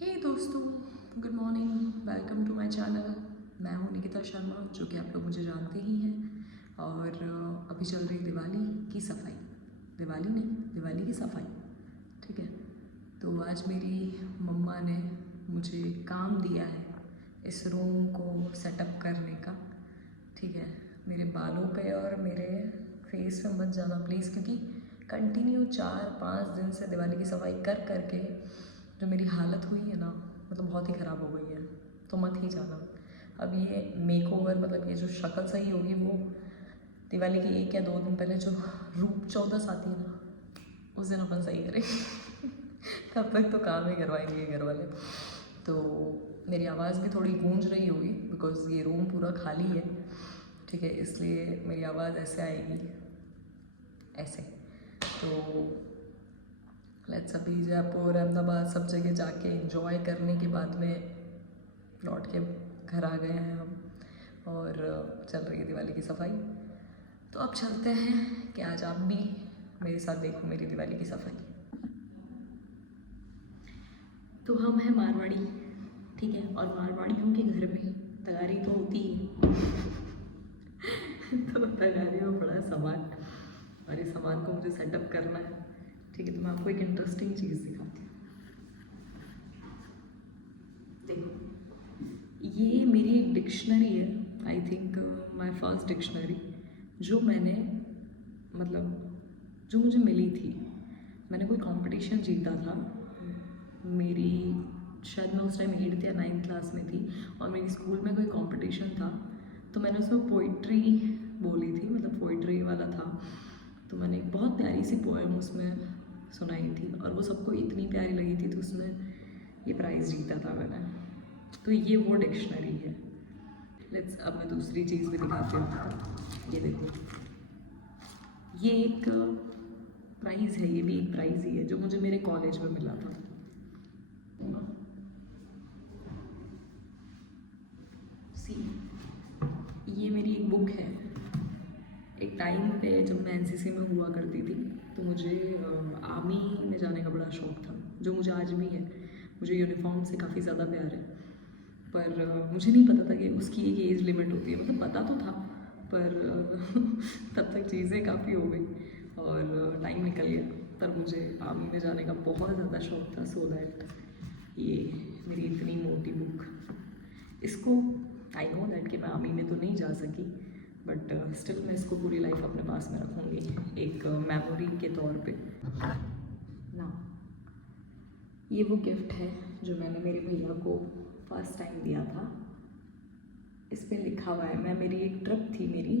हे दोस्तों, good morning, welcome to my channel. मैं हूँ निकिता शर्मा, जो कि आप लोग मुझे जानते ही हैं। और अभी चल रही दिवाली की सफाई, दिवाली नहीं, दिवाली की सफाई, ठीक है। तो आज मेरी मम्मा ने मुझे काम दिया है इस रूम को सेटअप करने का, ठीक है। मेरे बालों पे और मेरे फेस पे मत जाना प्लीज़, क्योंकि कंटिन्यू 4-5 दिन से दिवाली की सफाई कर करके जो मेरी हालत हुई है ना, मतलब बहुत ही ख़राब हो गई है। तो मत ही जाना। अब ये मेकओवर, मतलब ये जो शक्ल सही होगी वो दिवाली के 1 या 2 दिन पहले जो रूप चौदस आती है ना, उस दिन अपन सही करेंगे। तब तक तो काम ही करवाएंगे घर वाले। तो मेरी आवाज़ भी थोड़ी गूंज रही होगी बिकॉज़ ये रूम पूरा खाली है, ठीक है। इसलिए मेरी आवाज़ ऐसे आएगी, ऐसे। तो लेट्स अभी जयपुर, अहमदाबाद सब जगह जाके एंजॉय करने के बाद में लौट के घर आ गए हैं हम, और चल रही है दिवाली की सफाई। तो अब चलते हैं कि आज आप भी मेरे साथ देखो मेरी दिवाली की सफाई। तो हम हैं मारवाड़ी, ठीक है, और मारवाड़ियों के घर में तगारी तो होती है। तो तगारी में बड़ा सामान, और इस सामान को मुझे सेटअप करना है, ठीक है। तो मैं आपको एक इंटरेस्टिंग चीज़ दिखाती हूँ। देखो, ये मेरी एक डिक्शनरी है, I think my first dictionary, जो मैंने, मतलब जो मुझे मिली थी। मैंने कोई कंपटीशन जीता था, मेरी शायद मैं उस टाइम 8th या 9th क्लास में थी, और मेरी स्कूल में कोई कंपटीशन था। तो मैंने उसमें पोइट्री बोली थी, मतलब पोइट्री वाला था। तो मैंने एक बहुत प्यारी सी पोएम उसमें सुनाई थी, और वो सबको इतनी प्यारी लगी थी, तो उसमें ये प्राइज़ जीता था मैंने। तो ये वो डिक्शनरी है। लेट्स, अब मैं दूसरी चीज़ भी दिखाती हूँ। ये देखो, ये एक प्राइज़ है, ये भी एक प्राइज़ ही है जो मुझे मेरे कॉलेज में मिला था। सी, ये मेरी एक बुक है। एक टाइम पे जब मैं एनसीसी में हुआ करती थी, तो मुझे आर्मी में जाने का बड़ा शौक था, जो मुझे आज भी है। मुझे यूनिफॉर्म से काफ़ी ज़्यादा प्यार है, पर मुझे नहीं पता था कि उसकी एक एज लिमिट होती है। मतलब पता तो था, पर तब तक चीज़ें काफ़ी हो गई और टाइम निकल गया। तब मुझे आर्मी में जाने का बहुत ज़्यादा शौक था। सो दैट ये मेरी इतनी मोटी बुक, इसको आई नो दैट कि मैं आर्मी में तो नहीं जा सकी, बट स्टिल मैं इसको पूरी लाइफ अपने पास में रखूँगी, एक मेमोरी के तौर पे ना। ये वो गिफ्ट है जो मैंने मेरे भैया को फर्स्ट टाइम दिया था। इस पे लिखा हुआ है, मेरी एक ट्रिप थी मेरी,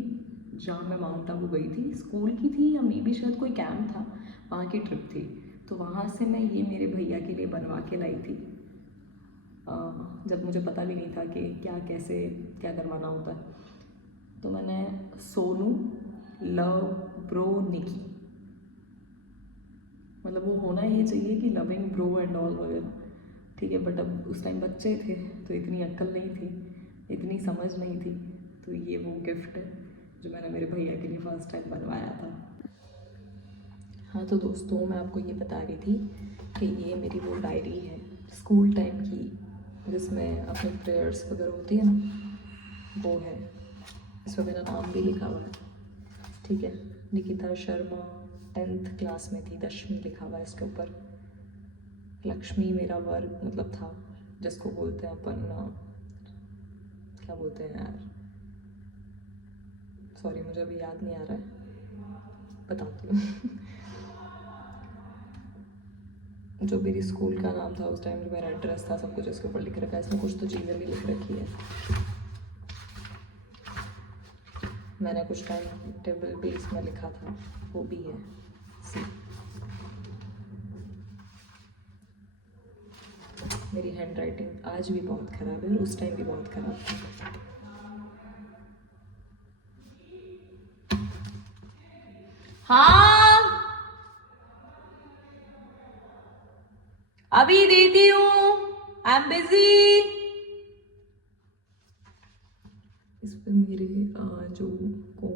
जहाँ मैं माउंट आबू गई थी, स्कूल की थी या मे बी शायद कोई कैंप था, वहाँ की ट्रिप थी। तो वहाँ से मैं ये मेरे भैया के लिए बनवा के लाई थी, जब मुझे पता भी नहीं था कि क्या कैसे क्या करवाना होता है। तो मैंने सोनू लव ब्रो निकी, मतलब वो होना ही चाहिए कि लविंग ब्रो एंड ऑल वगैरह, ठीक है। बट अब उस टाइम बच्चे थे तो इतनी अक्ल नहीं थी, इतनी समझ नहीं थी। तो ये वो गिफ्ट है जो मैंने मेरे भैया के लिए फर्स्ट टाइम बनवाया था। हाँ, तो दोस्तों मैं आपको ये बता रही थी कि ये मेरी वो डायरी है स्कूल टाइम की, जिसमें अपने प्रेयर्स वगैरह होती है ना, वो है। इसमें मेरा नाम भी लिखा हुआ है, ठीक है। निकिता शर्मा 10th क्लास में थी, 10वीं लिखा हुआ है इसके ऊपर। लक्ष्मी मेरा वर्ग मतलब था, जिसको बोलते हैं अपन, क्या बोलते हैं यार, सॉरी मुझे अभी याद नहीं आ रहा है, बताती हूँ। जो मेरी स्कूल का नाम था उस टाइम, जो मेरा एड्रेस था, सब कुछ इसके ऊपर लिख रखा है। इसमें कुछ तो चीज़ें भी लिख रखी है। मैंने कुछ टाइम टेबल भी इसमें लिखा था, वो भी है। सी, मेरी हैंड राइटिंग आज भी बहुत ख़राब है और उस टाइम भी बहुत ख़राब था। हाँ, अभी देती हूँ, आई एम बिजी। इस पर मेरे जो को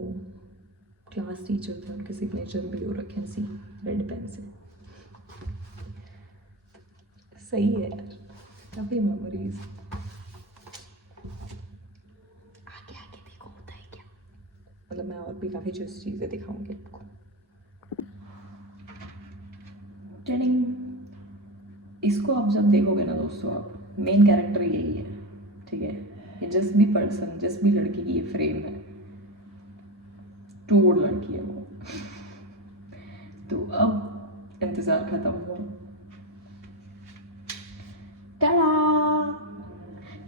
क्लास टीचर थे उनके सिग्नेचर भी हो रखे हैं, सी, रेड पेन से। सही है यार। काफ़ी मेमोरीज। आगे आगे देखो होता है क्या, मतलब मैं और भी काफ़ी चीज़ें दिखाऊंगी आपको। टिडिंग। इसको आप जब देखोगे ना दोस्तों, आप मेन कैरेक्टर यही है, ठीक है। ये जिस भी पर्सन, जिस भी लड़की की ये फ्रेम है, टूड लड़की है वो। तो अब इंतज़ार ख़त्म हुआ। टाडा!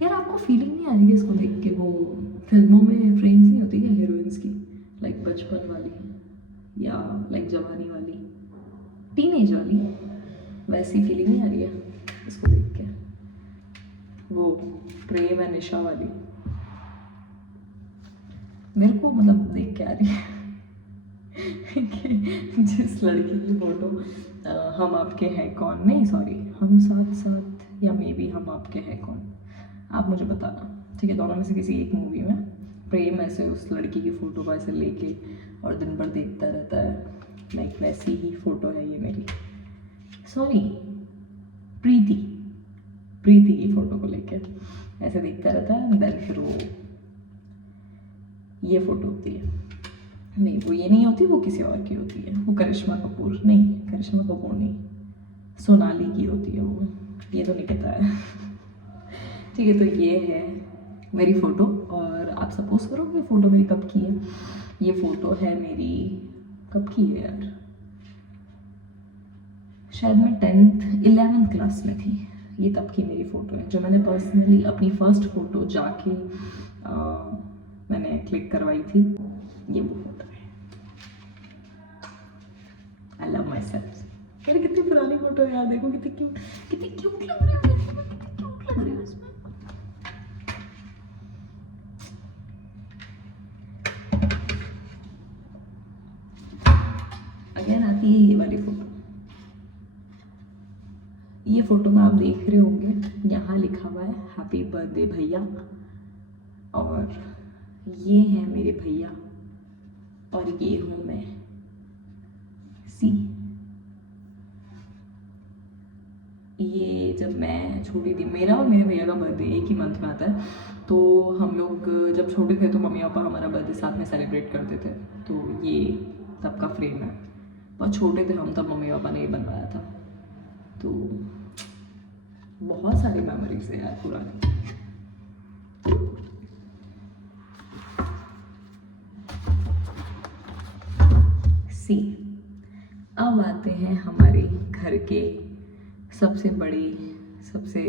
यार आपको फीलिंग नहीं आ रही है इसको देख के, वो फिल्मों में फ्रेम्स नहीं होती क्या हीरोइंस की, लाइक बचपन वाली या लाइक जवानी वाली, टीनेज वाली, वैसी फीलिंग नहीं आ रही है इसको देख के? वो प्रेम है निशा वाली मेरे को मतलब देख के आ रही है। कि जिस लड़की की फोटो हम आपके हैं कौन, नहीं सॉरी, हम साथ साथ या मे बी हम आपके हैं कौन, आप मुझे बताना, ठीक है। दोनों में से किसी एक मूवी में प्रेम ऐसे उस लड़की की फ़ोटो को ऐसे लेके और दिन भर देखता रहता है, लाइक वैसी ही फ़ोटो है ये मेरी, सॉरी प्रीति, प्रीति की फ़ोटो को लेके ऐसे देखता रहता है। देन फिर वो ये फ़ोटो होती है, नहीं वो ये नहीं होती, वो किसी और की होती है, वो करिश्मा कपूर नहीं, करिश्मा कपूर नहीं, सोनाली की होती है वो, ये तो नहीं पता है। ठीक है, तो ये है मेरी फ़ोटो। और आप सपोज करो कि फ़ोटो मेरी कब की है, ये फ़ोटो है मेरी कब की है यार, शायद मैं 10th 11th क्लास में थी, ये तब की मेरी फ़ोटो है, जो मैंने पर्सनली अपनी फ़र्स्ट फ़ोटो जाके मैंने क्लिक करवाई थी, ये वो फोटो है। I love my self. यार कितनी पुरानी फोटो है यार, देखो कितनी क्यूट, कितनी क्यूट लग रही है, कितनी क्यूट लग रही है उसमें। अगेन आती है ये वाली फोटो, ये फोटो में आप देख रहे होंगे, यहाँ लिखा हुआ है हैप्पी बर्थडे भैया, और ये है मेरे भैया और ये हूँ मैं, सी। ये जब मैं छोटी थी, मेरा और मेरे भैया का बर्थडे एक ही मंथ में आता है, तो हम लोग जब छोटे थे तो मम्मी पापा हमारा बर्थडे साथ में सेलिब्रेट करते थे, तो ये तब का फ्रेम है। बहुत छोटे थे हम तब, मम्मी पापा ने ये बनवाया था, तो बहुत सारी मेमोरीज है यार पुरानी। सी। अब आते हैं हमारे घर के सबसे बड़े, सबसे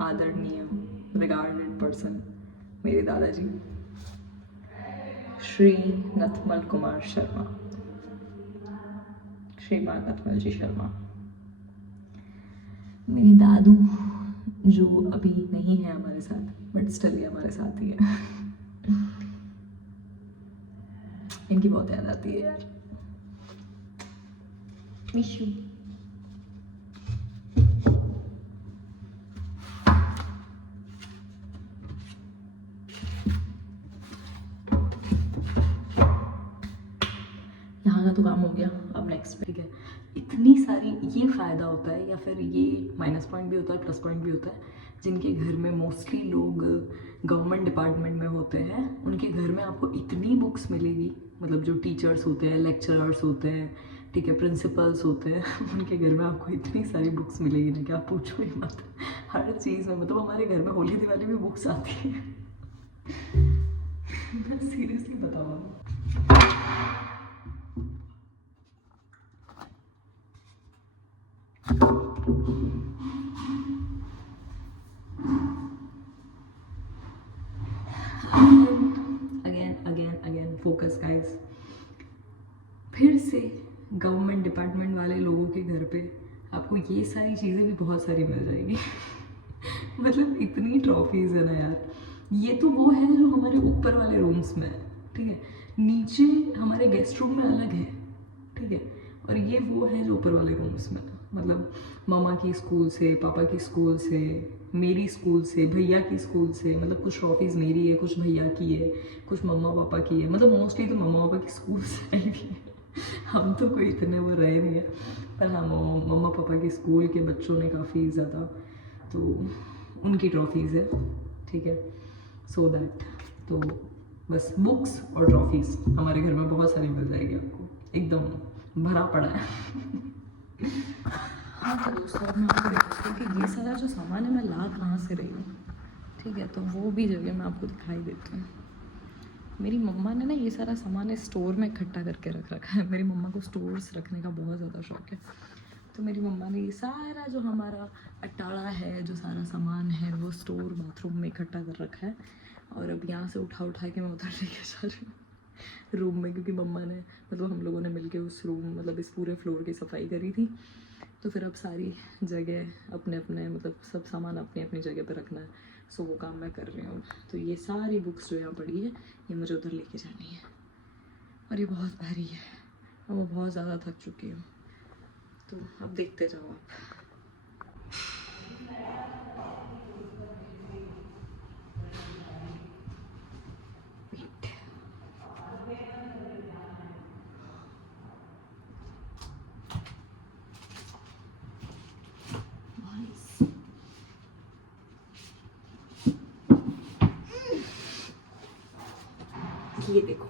आदरणीय, रिगार्डेड पर्सन, मेरे दादाजी श्री नथमल कुमार शर्मा, श्रीमान नथमल जी शर्मा। मेरे दादू जो अभी नहीं है हमारे साथ, बट स्टिल ये हमारे साथ ही है। इनकी बहुत याद आती है यार, मिस यू। यहाँ का तो काम हो गया, अब नेक्स्ट। ठीक है, इतनी सारी, ये फ़ायदा होता है या फिर ये माइनस पॉइंट भी होता है, प्लस पॉइंट भी होता है, जिनके घर में मोस्टली लोग गवर्नमेंट डिपार्टमेंट में होते हैं, उनके घर में आपको इतनी बुक्स मिलेगी, मतलब जो टीचर्स होते हैं, लेक्चरर्स होते हैं, ठीक है, प्रिंसिपल्स होते हैं, उनके घर में आपको इतनी सारी बुक्स मिलेगी ना कि आप पूछो ही मत, हर चीज़ में। मतलब हमारे घर में होली दिवाली में बुक्स आती है। मैं सीरियसली बताऊँ, अगेन फोकस गाइस, फिर से गवर्नमेंट डिपार्टमेंट वाले लोगों के घर पे आपको ये सारी चीज़ें भी बहुत सारी मिल जाएगी। मतलब इतनी ट्रॉफीज़ है ना यार। ये तो वो है जो हमारे ऊपर वाले रूम्स में है, ठीक है, नीचे हमारे गेस्ट रूम में अलग है, ठीक है, और ये वो है जो ऊपर वाले रूम्स में। मतलब मामा की स्कूल से, पापा की स्कूल से, मेरी स्कूल से, भैया की स्कूल से, मतलब कुछ ट्रॉफीज़ मेरी है, कुछ भैया की है, कुछ मम्मा पापा की है, मतलब मोस्टली तो मम्मा पापा की स्कूल से आई है। हम तो कोई इतने वो रहे नहीं है, पर हाँ मम्मा पापा की स्कूल के बच्चों ने काफ़ी ज़्यादा तो उनकी ट्रॉफीज़ है, ठीक है। सो दैट तो बस बुक्स और ट्रॉफीज़ हमारे घर में बहुत सारी मिल जाएगी आपको, एकदम भरा पड़ा है। हाँ तो दोस्तों मैं आपको बताती हूँ कि ये सारा जो सामान है मैं ला कहाँ से रही हूँ, ठीक है। तो वो भी जगह मैं आपको दिखाई देती हूँ। मेरी मम्मा ने ना ये सारा सामान स्टोर में इकट्ठा करके रख रखा है। मेरी मम्मा को स्टोर्स रखने का बहुत ज़्यादा शौक है। तो मेरी मम्मा ने ये सारा जो हमारा अटाड़ा है, जो सारा सामान है, वो स्टोर बाथरूम में इकट्ठा कर रखा है। और अब यहाँ से उठा के मैं उधर लेके जा रही हूँ रूम में, क्योंकि मम्मा ने मतलब हम लोगों ने मिलके उस रूम मतलब इस पूरे फ्लोर की सफाई करी थी। तो फिर अब सारी जगह अपने अपने मतलब सब सामान अपनी अपनी जगह पे रखना है। सो वो काम मैं कर रही हूँ। तो ये सारी बुक्स जो यहाँ पड़ी है ये मुझे उधर लेके जानी है, और ये बहुत भारी है और मैं बहुत ज़्यादा थक चुकी हूँ। तो अब देखते जाओ आप। ये देखो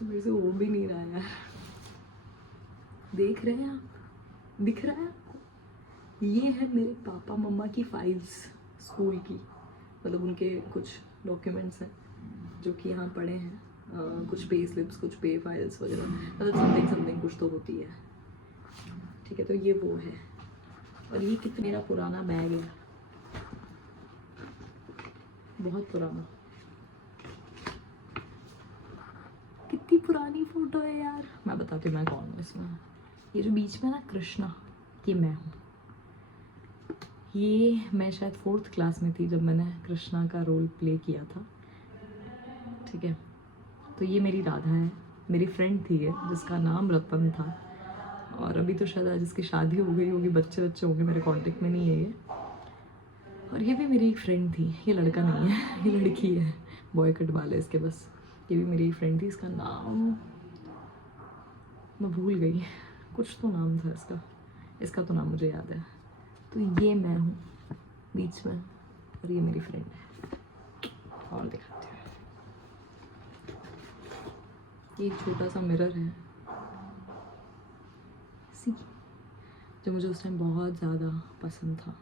मेरे से वो भी नहीं रहा यार। देख रहे हैं आप, दिख रहा है आपको? ये है मेरे पापा मम्मा की फाइल्स स्कूल की, मतलब उनके कुछ डॉक्यूमेंट्स हैं जो कि यहाँ पड़े हैं। कुछ पे स्लिप्स, कुछ पे फाइल्स वगैरह, मतलब समथिंग कुछ तो होती है, ठीक है। तो ये वो है। और ये कितना मेरा पुराना बैग है, बहुत पुराना। कितनी पुरानी फोटो है यार। मैं बताती हूँ मैं कौन हूँ इसमें। ये जो बीच में ना कृष्णा, ये मैं हूँ। ये मैं शायद 4th क्लास में थी जब मैंने कृष्णा का रोल प्ले किया था, ठीक है। तो ये मेरी राधा है, मेरी फ्रेंड थी ये, जिसका नाम रतन था। और अभी तो शायद आज इसकी शादी हो गई होगी, बच्चे होंगे, मेरे कांटेक्ट में नहीं है ये। और ये भी मेरी एक फ्रेंड थी। ये लड़का नहीं है, ये लड़की है, बॉय कट बाल है इसके बस। ये भी मेरी एक फ्रेंड थी, इसका नाम मैं भूल गई, कुछ तो नाम था इसका। इसका तो नाम मुझे याद है। तो ये मैं हूँ बीच में, और ये मेरी फ्रेंड है। और दिखाती हूँ, ये एक छोटा सा मिरर है सी, जो मुझे उस टाइम बहुत ज़्यादा पसंद था,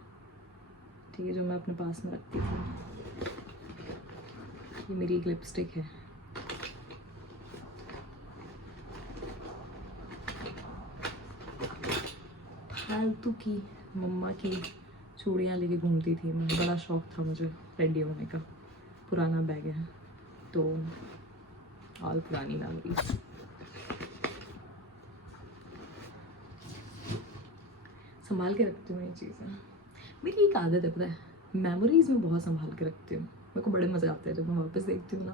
ठीक है, जो मैं अपने पास में रखती थी। ये मेरी एक लिपस्टिक है। फालतू की मम्मा की चूड़ियाँ लेके घूमती थी मैं, बड़ा शौक था मुझे रेडी होने का। पुराना बैग है तो ऑल पुरानी मेमोरीज। संभाल के रखती हूँ ये चीज़ें। मेरी एक आदत है, पता है, मेमोरीज में बहुत संभाल के रखती हूँ। मेरे को बड़े मज़े आते हैं जब मैं वापस देखती हूँ ना,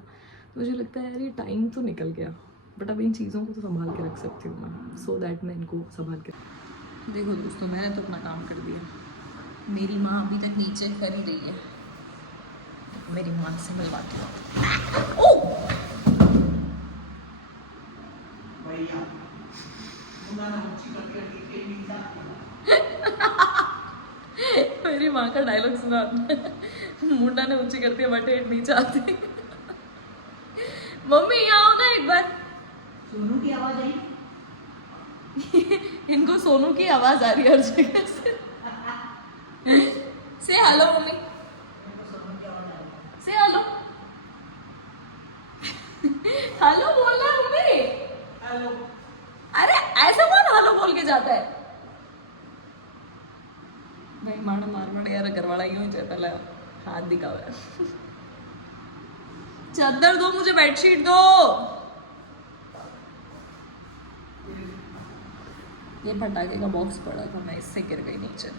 तो मुझे लगता है यार ये टाइम तो निकल गया, बट अब इन चीज़ों को तो संभाल के रख सकती हूँ मैं, सो दैट मैं इनको संभाल के। देखो दोस्तों, मैंने तो अपना काम कर दिया। मेरी माँ अभी तक नीचे कर ही रही है, मेरी माँ से मिलवाती हूँ। मेरी माँ का डायलॉग सुना, मुंडा ने ऊंची करती है बट हेड नीचे आती। मम्मी यहाँ आओ ना एक बार। सोनू की आवाज आई। इनको सोनू की आवाज आ रही है हर जगह से। हेलो मम्मी, से हेलो। हेलो बोलना मम्मी। हेलो। अरे ऐसा कौन हेलो बोल के जाता है भाई? मारवाड़ यार करवाड़ा यूं ही चाहता है, हाथ दिखावा है। चादर दो मुझे, बेडशीट दो। ये पटाखे का बॉक्स पड़ा था, मैं इससे गिर गई नीचे।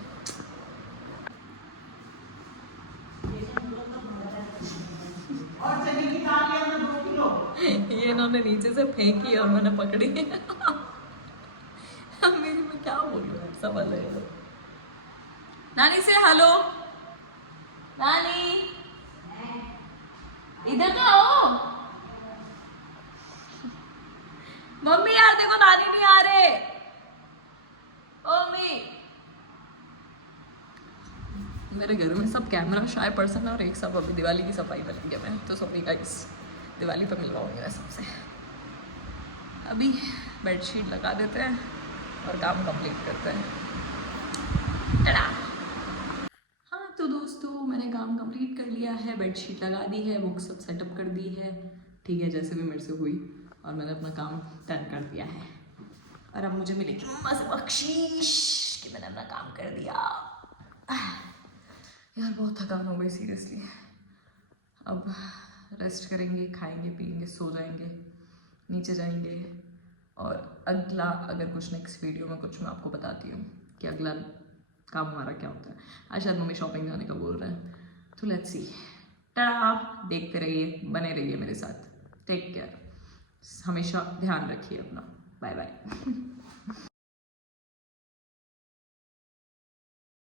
ये इन्होंने नीचे से फेंकी और मैंने पकड़ी। अब मेरी मैं क्या बोलूं, ऐसा वाला है। नानी से हेलो। नानी इधर तो आओ। मम्मी यार देखो नानी नहीं आ रहे। मेरे घर में सब कैमरा शाय पर्सन है और एक सब अभी दिवाली की सफाई पर लगे हुए हैं, तो सॉरी गाइस, दिवाली पर मिलवाऊंगी मैं सबसे। अभी बेडशीट लगा देते हैं और काम कंप्लीट करते हैं। टड़ा! हाँ तो दोस्तों, मैंने काम कंप्लीट कर लिया है, बेडशीट लगा दी है, बुक सब सेटअप कर दी है, ठीक है, जैसे भी मेरे से हुई, और मैंने अपना काम डन कर दिया है। और अब मुझे मिलेगी मम्मा से बख्शीश कि मैंने अपना काम कर दिया। यार बहुत थकान हो गई सीरियसली। अब रेस्ट करेंगे, खाएंगे पिएंगे, सो जाएंगे, नीचे जाएंगे, और अगला अगर कुछ नेक्स्ट वीडियो में कुछ मैं आपको बताती हूँ कि अगला काम हमारा क्या होता है। आज शायद मम्मी शॉपिंग जाने का बोल रहे हैं, तो लेट्स सी। टाटा! देखते रहिए, बने रहिए मेरे साथ। टेक केयर, हमेशा ध्यान रखिए अपना। Bye bye.